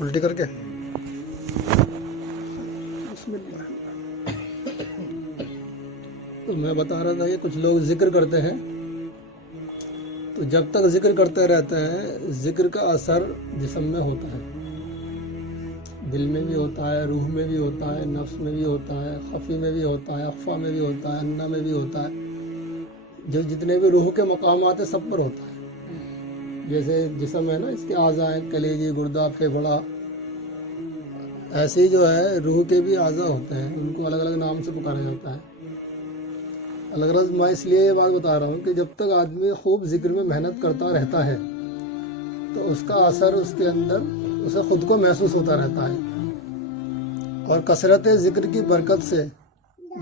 الٹی کر کے تو میں بتا رہا تھا کہ کچھ لوگ ذکر کرتے ہیں تو جب تک ذکر کرتے رہتے ہیں ذکر کا اثر جسم میں ہوتا ہے، دل میں بھی ہوتا ہے، روح میں بھی ہوتا ہے، نفس میں بھی ہوتا ہے، خفی میں بھی ہوتا ہے، اخفا میں بھی ہوتا ہے، انا میں بھی ہوتا ہے، جو جتنے بھی روح کے مقامات ہیں سب پر ہوتا ہے۔ جیسے جسم ہے نا، اس کے اعضاء ہیں، کلیجی، گردہ، پھیپھڑا، ایسے ہی جو ہے روح کے بھی اعضاء ہوتے ہیں، ان کو الگ الگ نام سے پکارا جاتا ہے۔ الغرض میں اس لیے یہ بات بتا رہا ہوں کہ جب تک آدمی خوب ذکر میں محنت کرتا رہتا ہے تو اس کا اثر اس کے اندر اسے خود کو محسوس ہوتا رہتا ہے، اور کثرت ذکر کی برکت سے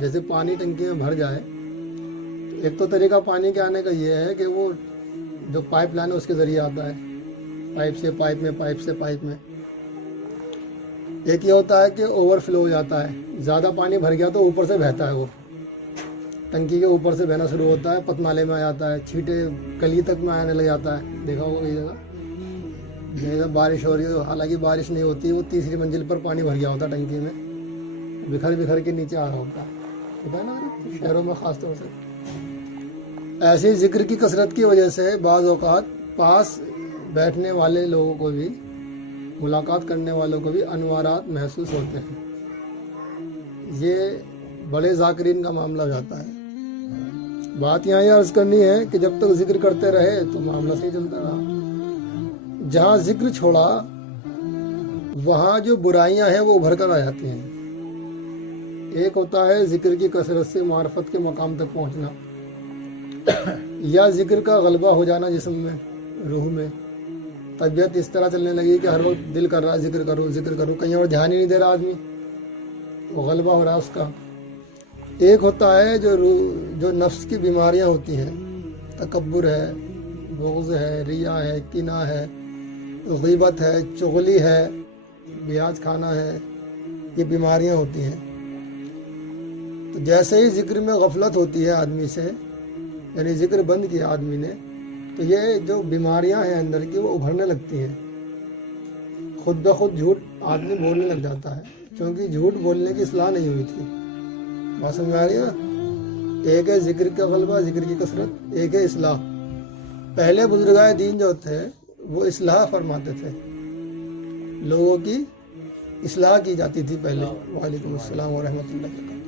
جیسے پانی ٹنکی میں بھر جائے، ایک تو طریقہ پانی کے آنے کا یہ ہے کہ وہ جو پائپ لائن ہے اس کے ذریعے آتا ہے، پائپ سے پائپ میں، پائپ سے پائپ میں۔ ایک یہ ہوتا ہے کہ اوور فلو ہو جاتا ہے، زیادہ پانی بھر گیا تو اوپر سے بہتا ہے، وہ ٹنکی کے اوپر سے بہنا شروع ہوتا ہے، پتنالے میں آ جاتا ہے، چھیٹے گلی تک میں آنے لگ جاتا ہے۔ دیکھا ہوگا کئی جگہ بارش ہو رہی ہو، حالانکہ بارش نہیں ہوتی، وہ تیسری منزل پر پانی بھر گیا ہوتا ہے ٹنکی میں، بکھر بکھر کے نیچے آ رہا ہوتا ہے نا، شہروں میں خاص طور سے۔ ایسی ذکر کی کثرت کی وجہ سے بعض اوقات پاس بیٹھنے والے لوگوں کو بھی، ملاقات کرنے والوں کو بھی انوارات محسوس ہوتے ہیں۔ یہ بڑے ذاکرین کا معاملہ ہو جاتا ہے۔ بات یہاں یہ عرض کرنی ہے کہ جب تک ذکر کرتے رہے تو معاملہ صحیح چلتا رہا، جہاں ذکر چھوڑا وہاں جو برائیاں ہیں وہ ابھر کر آ جاتی ہیں۔ ایک ہوتا ہے ذکر کی کثرت سے معرفت کے مقام تک پہنچنا، یا ذکر کا غلبہ ہو جانا جسم میں، روح میں، طبیعت اس طرح چلنے لگی کہ ہر وقت دل کر رہا ہے ذکر کرو ذکر کرو، کہیں اور دھیان ہی نہیں دے رہا آدمی، وہ غلبہ ہو رہا ہے اس کا۔ ایک ہوتا ہے جو نفس کی بیماریاں ہوتی ہیں، تکبر ہے، بغض ہے، ریا ہے، کینہ ہے، غیبت ہے، چغلی ہے، بیاج کھانا ہے، یہ بیماریاں ہوتی ہیں۔ تو جیسے ہی ذکر میں غفلت ہوتی ہے آدمی سے، یعنی ذکر بند کیا آدمی نے، تو یہ جو بیماریاں ہیں اندر کی وہ ابھرنے لگتی ہیں، خود بخود جھوٹ آدمی بولنے لگ جاتا ہے، کیونکہ جھوٹ بولنے کی اصلاح نہیں ہوئی تھی۔ بات سمجھ آ رہی ہے نا؟ ایک ہے ذکر کا غلبہ، ذکر کی کثرت، ایک ہے اصلاح۔ پہلے بزرگائے دین جو تھے وہ اصلاح فرماتے تھے، لوگوں کی اصلاح کی جاتی تھی پہلے۔ وعلیکم السلام ورحمۃ اللہ وبرکاتہ۔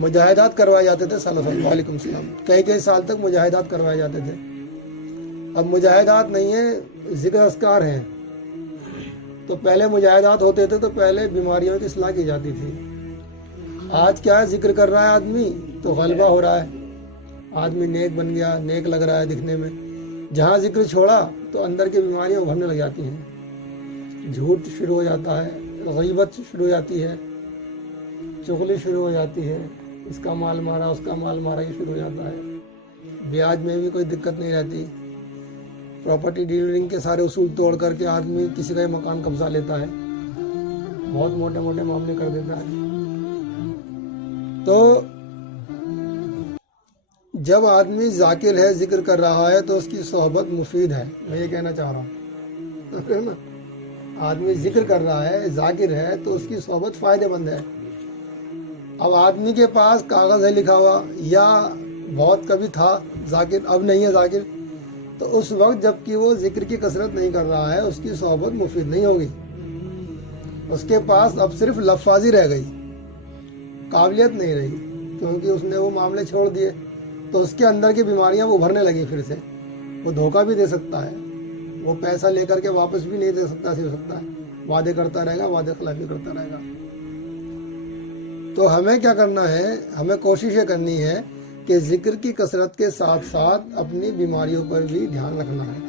مجاہدات کروائے جاتے تھے سالوں سال، وعلیکم السلام، کئی سال تک مجاہدات کروائے جاتے تھے۔ اب مجاہدات نہیں ہیں، ذکر اذکار ہیں۔ تو پہلے مجاہدات ہوتے تھے تو پہلے بیماریوں کی اصلاح کی جاتی تھی۔ آج کیا ہے، ذکر کر رہا ہے آدمی تو غلبہ ہو رہا ہے، آدمی نیک بن گیا، نیک لگ رہا ہے دکھنے میں۔ جہاں ذکر چھوڑا تو اندر کی بیماریاں ابھرنے لگ جاتی ہیں، جھوٹ شروع ہو جاتا ہے، غیبت شروع ہو جاتی ہے، چغلی شروع ہو جاتی ہے، اس کا مال مارا اس کا مال مارا یہ شروع ہو جاتا ہے۔ بیاج میں بھی کوئی دقت نہیں رہتی، پراپرٹی ڈیلنگ کے سارے اصول توڑ کر کے آدمی کسی کا مکان قبضہ لیتا ہے، بہت موٹے موٹے معاملے کر دیتا ہے۔ تو جب آدمی ذاکر ہے، ذکر کر رہا ہے تو اس کی صحبت مفید ہے، میں یہ کہنا چاہ رہا ہوں۔ آدمی ذکر کر رہا ہے، ذاکر ہے تو اس کی صحبت فائدہ مند ہے۔ اب آدمی کے پاس کاغذ ہے لکھا ہوا، یا بہت کبھی تھا ذاکر اب نہیں ہے ذاکر، تو اس وقت جب کہ وہ ذکر کی کثرت نہیں کر رہا ہے اس کی صحبت مفید نہیں ہوگی۔ اس کے پاس اب صرف لفاظی رہ گئی، قابلیت نہیں رہی، کیونکہ اس نے وہ معاملے چھوڑ دیے، تو اس کے اندر کی بیماریاں وہ ابھرنے لگی۔ پھر سے وہ دھوکہ بھی دے سکتا ہے، وہ پیسہ لے کر کے واپس بھی نہیں دے سکتا، ہو سکتا ہے وعدے کرتا رہے گا، وعدے خلافی کرتا رہے گا۔ تو ہمیں کیا کرنا ہے، ہمیں کوشش یہ کرنی ہے کہ ذکر کی کثرت کے ساتھ ساتھ اپنی بیماریوں پر بھی دھیان رکھنا ہے۔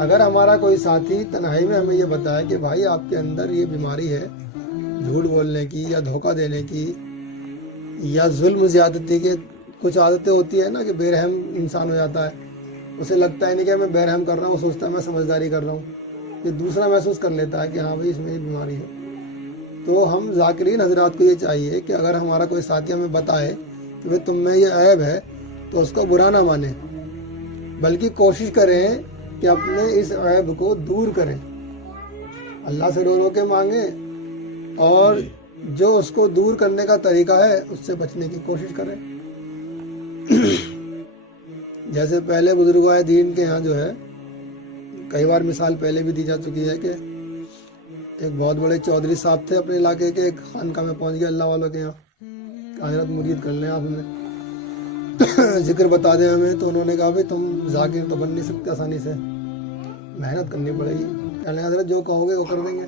اگر ہمارا کوئی ساتھی تنہائی میں ہمیں یہ بتائے کہ بھائی آپ کے اندر یہ بیماری ہے، جھوٹ بولنے کی یا دھوکہ دینے کی یا ظلم زیادتی کے، کچھ عادتیں ہوتی ہیں نا کہ بے رحم انسان ہو جاتا ہے، اسے لگتا ہے نہیں کہ میں بے رحم کر رہا ہوں، سوچتا ہے میں سمجھداری کر رہا ہوں، یہ دوسرا محسوس کر لیتا ہے کہ ہاں بھائی اس میں یہ بیماری ہے۔ تو ہم ذاکرین حضرات کو یہ چاہیے کہ اگر ہمارا کوئی ساتھی ہمیں بتائے کہ بھائی تم میں یہ عیب ہے، تو اس کو برا نہ مانیں، بلکہ کوشش کریں کہ اپنے اس عیب کو دور کریں، اللہ سے رو رو کے مانگیں، اور جو اس کو دور کرنے کا طریقہ ہے اس سے بچنے کی کوشش کریں۔ جیسے پہلے بزرگائے دین کے یہاں جو ہے کئی بار مثال پہلے بھی دی جا چکی ہے کہ ایک بہت بڑے چودھری صاحب تھے اپنے علاقے کے، ایک خانقاہ میں پہنچ گئے اللہ والوں کے یہاں کہ حضرت مرید کر لیں آپ ہمیں، ذکر بتا دیں ہمیں۔ تو انہوں نے کہا بھائی تم ذاکر تو بن نہیں سکتے آسانی سے، محنت کرنی پڑے گی۔ کہنے لگا حضرت جو کہو گے وہ کر دیں گے۔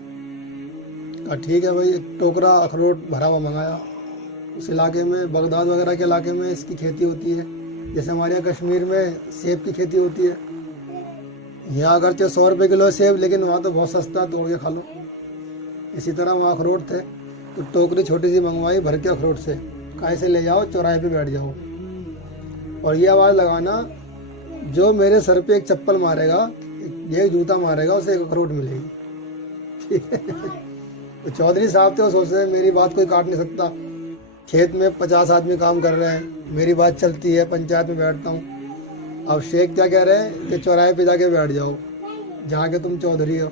کہا ٹھیک ہے بھائی، ایک ٹوکرا اخروٹ بھرا ہوا منگایا۔ اس علاقے میں بغداد وغیرہ کے علاقے میں اس کی کھیتی ہوتی ہے، جیسے ہمارے یہاں کشمیر میں سیب کی کھیتی ہوتی ہے۔ یہاں اگرچہ 100 روپے کلو ہے سیب، لیکن وہاں تو بہت سستا، توڑ کے کھا لو۔ اسی طرح وہاں اخروٹ تھے، تو ٹوکری چھوٹی سی منگوائی بھر کے اخروٹ سے، کہیں سے لے جاؤ چوراہے پہ بیٹھ جاؤ، اور یہ آواز لگانا جو میرے سر پہ ایک چپل مارے گا، ایک جوتا مارے گا، اسے ایک اخروٹ ملے گی۔ تو چودھری صاحب تھے، وہ سوچ رہے ہیں میری بات کوئی کاٹ نہیں سکتا، کھیت میں 50 آدمی کام کر رہے ہیں، میری بات چلتی ہے، پنچایت میں بیٹھتا ہوں۔ اب شیخ کیا کہہ رہے ہیں کہ چوراہے پہ جا کے بیٹھ جاؤ جہاں کہ تم چودھری ہو،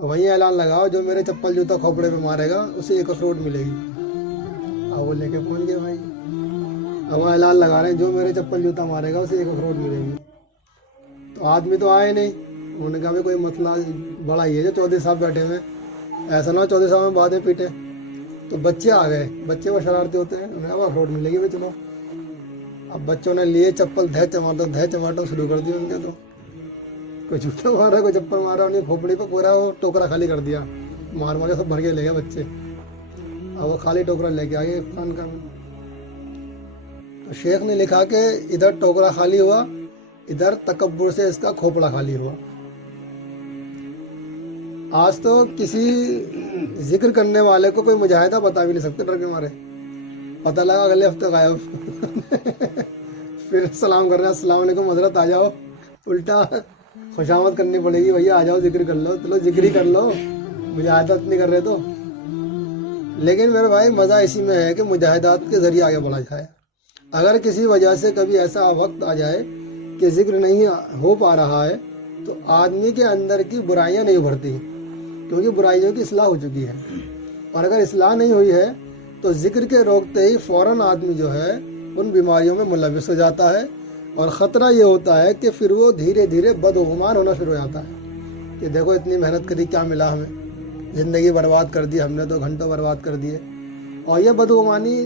وہیں اعلان لگاؤ جو میرے چپل جوتا کھوپڑے پہ مارے گا اسے ایک اخروٹ ملے گی۔ اب وہ لے کے پہنچ گئے بھائی، اب وہ اعلان لگا رہے ہیں جو میرے چپل جوتا مارے گا اسے ایک اخروٹ ملے گی۔ تو آدمی تو آئے نہیں، انہوں نے کہا بھائی کوئی مسئلہ بڑا ہی ہے جو چودھری صاحب بیٹھے ہوئے، ایسا نہ ہو چودھری صاحب میں بعدیں پیٹے۔ تو بچے آ گئے، بچے وہ شرارتی ہوتے ہیں، انہوں نے کہا اخروٹ ملے گی بھائی چلو۔ اب بچوں نے لیے چپل، دھے چماٹو شروع کر دیا ان کے، تو کوئی جوتا مارا کوئی چپل مارا، انہیں کھوپڑی پہ پورا وہ ٹوکرا خالی کر دیا، مار کے سب بھر کے لے گئے بچے۔ اب وہ خالی ٹوکرا لے کے آگے خانقاہ میں۔ تو شیخ نے لکھا کہ ادھر ٹوکرا خالی ہوا، ادھر تکبر سے اس کا کھوپڑا خالی ہوا۔ آج تو کسی ذکر کرنے والے کو کوئی مجاہدہ بتا بھی نہیں سکتے ڈر کے مارے، پتہ لگا اگلے ہفتے غائب۔ پھر سلام کر رہے ہیں السلام علیکم حضرت آ جاؤ، الٹا خوشامد کرنی پڑے گی، بھیا آ جاؤ ذکر کر لو، چلو ذکر ہی کر لو، مجاہدات نہیں کر رہے تو۔ لیکن میرے بھائی مزہ اسی میں ہے کہ مجاہدات کے ذریعے آگے بڑھا جائے۔ اگر کسی وجہ سے کبھی ایسا وقت آ جائے کہ ذکر نہیں ہو پا رہا ہے تو آدمی کے اندر کی برائیاں نہیں ابھرتی، کیونکہ برائیوں کی اصلاح ہو چکی ہے، اور اگر اصلاح نہیں ہوئی ہے تو ذکر کے روکتے ہی فوراً آدمی جو ہے ان بیماریوں میں ملوث ہو جاتا ہے، اور خطرہ یہ ہوتا ہے کہ پھر وہ دھیرے دھیرے بدگمان ہونا شروع ہو جاتا ہے کہ دیکھو اتنی محنت کری کیا ملا ہمیں، زندگی برباد کر دی ہم نے تو، گھنٹوں برباد کر دیے۔ اور یہ بدگمانی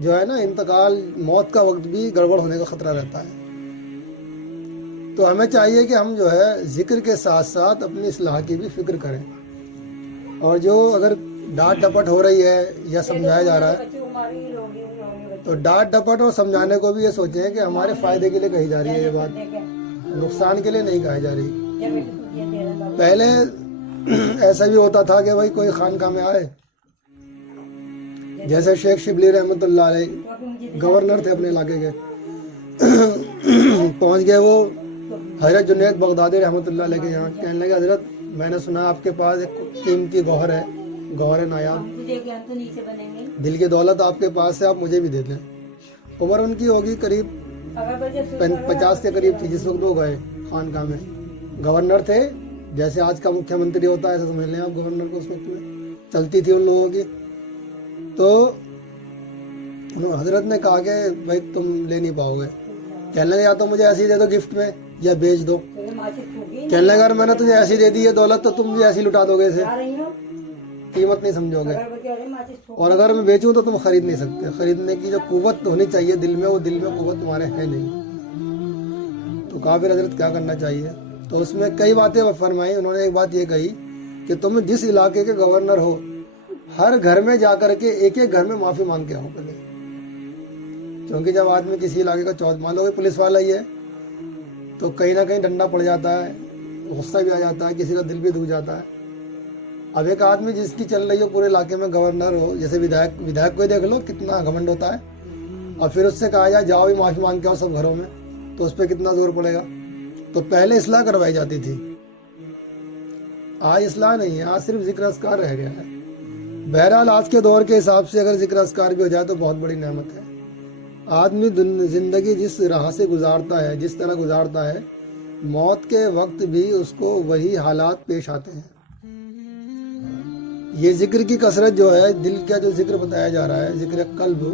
جو ہے نا، انتقال موت کا وقت بھی گڑبڑ ہونے کا خطرہ رہتا ہے۔ تو ہمیں چاہیے کہ ہم جو ہے ذکر کے ساتھ ساتھ اپنی اصلاح کی بھی فکر کریں، اور جو اگر ڈانٹ ڈپٹ ہو رہی ہے یا سمجھایا جا رہا ہے تو ڈانٹ ڈپٹ اور سمجھانے کو بھی یہ سوچیں کہ ہمارے فائدے کے لیے کہی جا رہی ہے، یہ بات نقصان کے لیے نہیں کہی جا رہی۔ پہلے ایسا بھی ہوتا تھا کہ بھائی کوئی خانقاہ میں آئے، جیسے شیخ شبلی رحمۃ اللہ علیہ گورنر تھے اپنے علاقے کے، پہنچ گئے وہ حضرت جنید بغدادی رحمۃ اللہ علیہ کے یہاں، کہنے لگے حضرت میں نے سنا آپ کے پاس ایک قیمتی گوہر ہے نایاب، دل کی دولت آپ کے پاس ہے، آپ مجھے بھی دے دیں۔ عمر ان کی ہوگی قریب 50 کے قریب تھی جس وقت وہ گئے خانقاہ میں۔ گورنر تھے، جیسے آج کا مکھیہ منتری ہوتا ہے ایسا سمجھ لیں آپ گورنر کو، اس وقت میں چلتی تھی ان لوگوں کی۔ تو حضرت نے کہا کہ بھائی تم لے نہیں پاؤ گے، کہنے لگے یا تو مجھے ایسی دے دو گفٹ میں یا بیچ دو۔ کہنے لگے اگر میں نے تجھے ایسی دے دی ہے دولت تو تم بھی ایسی لٹا دو گے، اسے قیمت نہیں سمجھو گے، اور اگر میں بیچوں تو تم خرید نہیں سکتے۔ خریدنے کی جو قوت ہونی چاہیے دل میں، وہ دل میں قوت تمہارے ہے نہیں۔ تو کہا پھر حضرت کیا کرنا چاہیے؟ تو اس میں کئی باتیں فرمائی۔ انہوں نے ایک بات یہ کہی کہ تم جس علاقے کے گورنر ہو، ہر گھر میں جا کر کے ایک ایک گھر میں معافی مانگ کے آؤ پہلے، کیونکہ جب آدمی کسی علاقے کا چوتھ، مان لو کہ پولیس والا ہی ہے، تو کہیں نہ کہیں ڈنڈا پڑ جاتا ہے، غصہ بھی آ جاتا ہے، کسی کا دل بھی دکھ جاتا ہے۔ اب ایک آدمی جس کی چل رہی ہو پورے علاقے میں گورنر ہو، جیسے ودھائک کو ہی دیکھ لو کتنا گھمنڈ ہوتا ہے، اور پھر اس سے کہا جائے جاؤ بھی معافی مانگ کے آؤ سب گھروں میں، تو اس پہ کتنا زور پڑے گا۔ تو پہلے اصلاح کروائی جاتی تھی، آج اصلاح نہیں ہے، آج صرف ذکر اذکار رہ گیا ہے۔ بہرحال آج کے دور کے حساب سے اگر ذکر اذکار بھی ہو جائے تو بہت بڑی نعمت ہے، آدمی زندگی جس راہ سے گزارتا ہے، جس طرح گزارتا ہے، موت کے وقت بھی اس کو وہی حالات پیش آتے ہیں۔ یہ ذکر کی کثرت جو ہے، دل کا جو ذکر بتایا جا رہا ہے، ذکر قلب،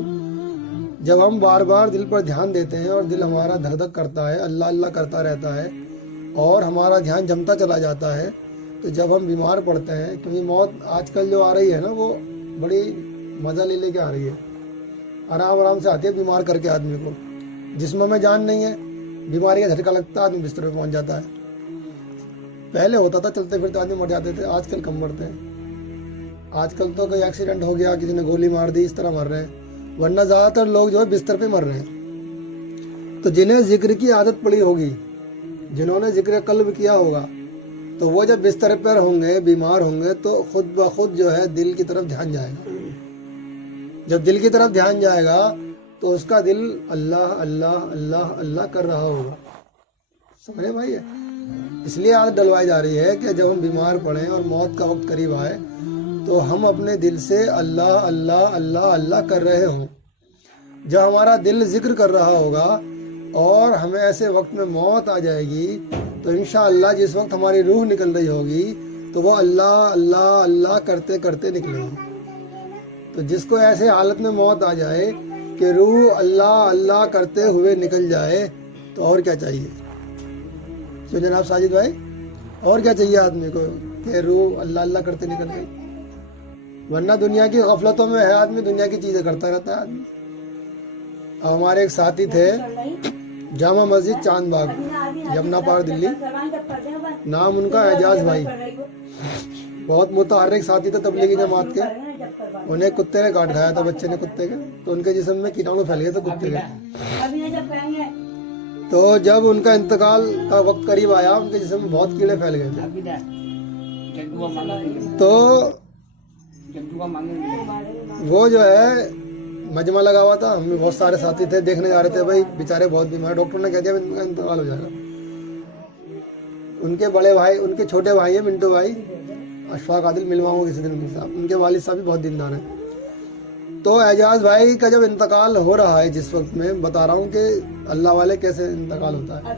جب ہم بار بار دل پر دھیان دیتے ہیں اور دل ہمارا دھک دھک کرتا ہے، اللہ اللہ کرتا رہتا ہے اور ہمارا دھیان جمتا چلا جاتا ہے، تو جب ہم بیمار پڑتے ہیں، کیونکہ موت آج کل جو آ رہی ہے نا، وہ بڑی مزہ لے کے آ رہی ہے، آرام آرام سے آتی ہے بیمار کر کے آدمی کو، جسم میں جان نہیں ہے، بیماری کا جھٹکا لگتا ہے، آدمی بستر پہ پہنچ جاتا ہے۔ پہلے ہوتا تھا چلتے پھرتے آدمی مر جاتے تھے، آج کل کم مرتے ہیں۔ آج کل تو کوئی ایکسیڈنٹ ہو گیا، کسی نے گولی مار دی، اس طرح مر رہے ہیں، ورنہ زیادہ تر لوگ جو ہے بستر پہ مر رہے ہیں۔ تو جنہیں ذکر کی عادت پڑی ہوگی، جنہوں نے ذکر قلب کیا ہوگا، تو وہ جب بستر پر ہوں گے، بیمار ہوں گے، تو خود بخود جو ہے دل کی طرف دھیان جائے گا۔ جب دل کی طرف دھیان جائے گا تو اس کا دل اللہ اللہ اللہ اللہ کر رہا ہوگا۔ سمجھے بھائی؟ اس لیے عادت ڈلوائی جا رہی ہے کہ جب ہم بیمار پڑیں اور موت کا وقت قریب آئے تو ہم اپنے دل سے اللہ اللہ اللہ اللہ کر رہے ہوں۔ جب ہمارا دل ذکر کر رہا ہوگا اور ہمیں ایسے وقت میں موت آ جائے گی تو انشاءاللہ جس وقت ہماری روح نکل رہی ہوگی تو وہ اللہ اللہ اللہ کرتے کرتے نکلے گی۔ تو جس کو ایسے حالت میں موت آ جائے کہ روح اللہ اللہ کرتے ہوئے نکل جائے تو اور کیا چاہیے؟ تو جناب ساجد بھائی، اور کیا چاہیے آدمی کو کہ روح اللہ اللہ کرتے نکل گئی؟ ورنہ دنیا کی غفلتوں میں ہے آدمی، دنیا کی چیزیں کرتا رہتا ہے آدمی۔ اب ہمارے ایک ساتھی تھے، جامع مسجد چاند باغ، یمنا پار دلی، نام ان کا اعجاز بھائی، بہت متحرک ساتھی تھے تبلیغی جماعت کے۔ انہیں کتے نے کاٹ کھایا تھا، بچے نے کتے کے، تو ان کے جسم میں کیٹانو پھیل گئے تھے کتے کے۔ تو جب ان کا انتقال کا وقت قریب آیا، ان کے جسم میں بہت کیڑے پھیل گئے تھے۔ تو وہ جو ہے مجمع لگا ہوا تھا، ہم بھی بہت سارے ساتھی تھے، دیکھنے جا رہے تھے، بھائی بیچارے بہت بیمار، ڈاکٹر نے کہہ دیا ان کا انتقال ہو جائے گا۔ ان کے بڑے بھائی، ان کے چھوٹے بھائی ہیں منٹو بھائی، اشفاق عادل، ملواؤں کسی دن صاحب، ان کے والد صاحب بھی بہت دیندار ہیں۔ تو اعجاز بھائی کا جب انتقال ہو رہا ہے، جس وقت میں بتا رہا ہوں کہ اللہ والے کیسے انتقال ہوتا ہے،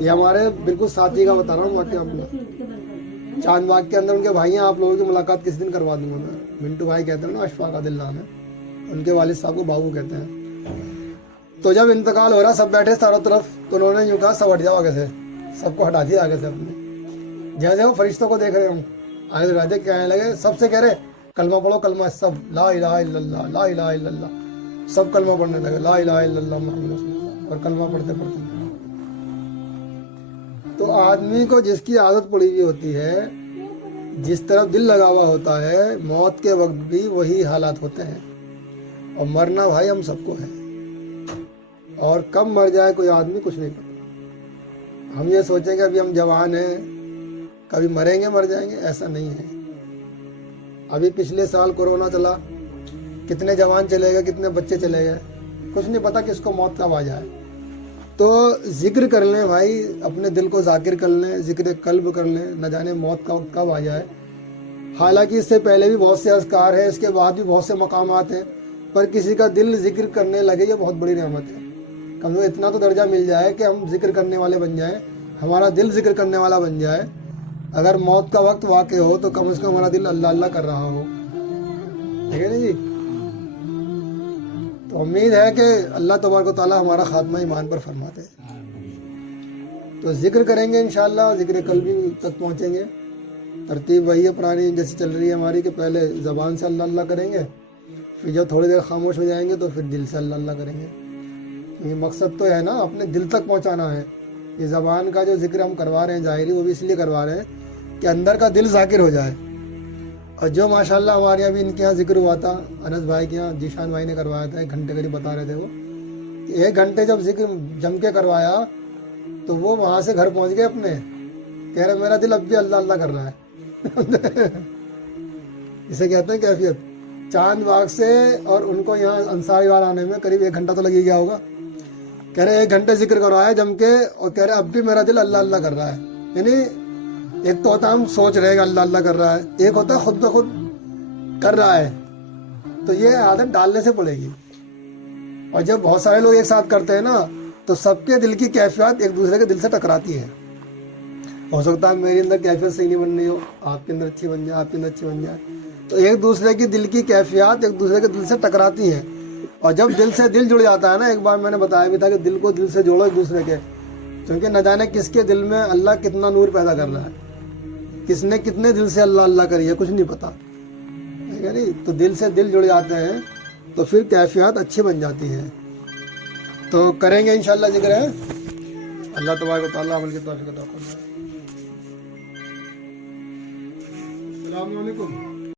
یہ ہمارے بالکل ساتھی کا بتا رہا ہوں واقعہ اپنا، چاند باغ کے اندر ان کے بھائی ہیں، آپ لوگوں کی ملاقات کس دن کروا دوں گا میں۔ منٹو بھائی کہتے ہیں نا، اشفاق عادل نام ہے، ان کے والد صاحب کو بابو کہتے ہیں۔ تو جب انتقال ہو رہا، سب بیٹھے چاروں طرف، تو انہوں نے یوں کہا سب ہٹ جاؤ آگے سے، سب کو ہٹا دیا آگے سے اپنے، جیسے وہ فرشتوں کو دیکھ رہے ہوں آگے سے راجے کہنے لگے، سب سے کہہ رہے کلمہ پڑھو، کلمہ، سب لا الہ الا اللہ لا الہ الا اللہ، سب کلمہ پڑھنے لگے، لا الہ الا اللہ محمد رسول اللہ، اور کلمہ پڑھتے پڑھتے۔ تو آدمی کو جس کی عادت پڑی ہوئی ہوتی ہے، جس طرف دل لگا ہوا ہوتا ہے، موت کے وقت بھی وہی حالات ہوتے ہیں۔ اور مرنا بھائی ہم سب کو ہے، اور کب مر جائے کوئی آدمی کچھ نہیں پتا۔ ہم یہ سوچیں کہ ابھی ہم جوان ہیں، کبھی مریں گے مر جائیں گے، ایسا نہیں ہے۔ ابھی پچھلے سال کورونا چلا، کتنے جوان چلے گئے، کتنے بچے چلے گئے، کچھ نہیں پتا کس کو موت کب آ جائے۔ تو ذکر کر لیں بھائی، اپنے دل کو ذاکر کر لیں، ذکر قلب کر لیں، نہ جانے موت کا وقت کب آ جائے۔ حالانکہ اس سے پہلے بھی بہت سے اذکار ہیں، اس کے بعد بھی بہت سے مقامات ہیں، پر کسی کا دل ذکر کرنے لگے، یہ بہت بڑی نعمت ہے۔ کم سے اتنا تو درجہ مل جائے کہ ہم ذکر کرنے والے بن جائیں، ہمارا دل ذکر کرنے والا بن جائے۔ اگر موت کا وقت واقع ہو تو کم از کم ہمارا دل اللہ اللہ کر رہا ہو، ٹھیک ہے نا جی؟ تو امید ہے کہ اللہ تبارک و تعالیٰ ہمارا خاتمہ ایمان پر فرماتے ہیں۔ تو ذکر کریں گے انشاءاللہ، ذکر قلبی تک پہنچیں گے۔ ترتیب وہی ہے پرانی جیسی چل رہی ہے ہماری، کہ پہلے زبان سے اللہ اللہ کریں گے، پھر جب تھوڑی دیر خاموش ہو جائیں گے تو پھر دل سے اللہ اللہ کریں گے۔ یہ مقصد تو ہے نا، اپنے دل تک پہنچانا ہے۔ یہ زبان کا جو ذکر ہم کروا رہے ہیں ظاہری، وہ بھی اس لیے کروا رہے ہیں کہ اندر کا دل ذاکر ہو جائے۔ اور جو ماشاءاللہ ہمارے یہاں بھی ان کے یہاں ذکر ہوا تھا، انس بھائی کے یہاں جیشان بھائی نے کروایا تھا، 1 گھنٹے قریب بتا رہے تھے وہ، 1 گھنٹے جب ذکر جم کے کروایا تو وہ وہاں سے گھر پہنچ گئے اپنے، کہہ رہے میرا دل اب بھی اللہ اللہ کر رہا ہے۔ اسے کہتے ہیں کیفیت۔ چاند باغ سے اور ان کو یہاں انصاری وال آنے میں قریب 1 گھنٹہ تو لگ ہی گیا ہوگا۔ کہہ رہے 1 گھنٹے ذکر کروایا جم کے، اور کہہ رہے اب بھی میرا دل اللہ اللہ کر رہا ہے۔ یعنی ایک تو ہوتا ہم سوچ رہے گا اللہ اللہ کر رہا ہے، ایک ہوتا ہے خود بخود کر رہا ہے۔ تو یہ عادت ڈالنے سے پڑے گی، اور جب بہت سارے لوگ ایک ساتھ کرتے ہیں نا تو سب کے دل کی کیفیات ایک دوسرے کے دل سے ٹکراتی ہے. ہو سکتا ہے میرے اندر کیفیت صحیح نہیں بن رہی ہو, آپ کے اندر اچھی بن جائے, آپ کے اندر اچھی بن جائے, تو ایک دوسرے کی دل کی کیفیات ایک دوسرے کے دل سے ٹکراتی ہیں. اور جب دل سے دل جڑ جاتا ہے نا, ایک بار میں نے بتایا بھی تھا کہ دل کو دل سے جوڑو ایک دوسرے کے, کیونکہ نہ جانے کس کے دل میں اللہ کتنا نور پیدا کر رہا ہے, کس نے کتنے دل سے اللہ اللہ کری ہے, کچھ نہیں پتا ہے نہیں. تو دل سے دل جڑ جاتے ہیں تو پھر کیفیات اچھی بن جاتی ہیں. تو کریں گے انشاءاللہ ذکر ہے. اللہ تبارک و تعالیٰ عمل کی توفیق عطا فرمائے. السلام علیکم.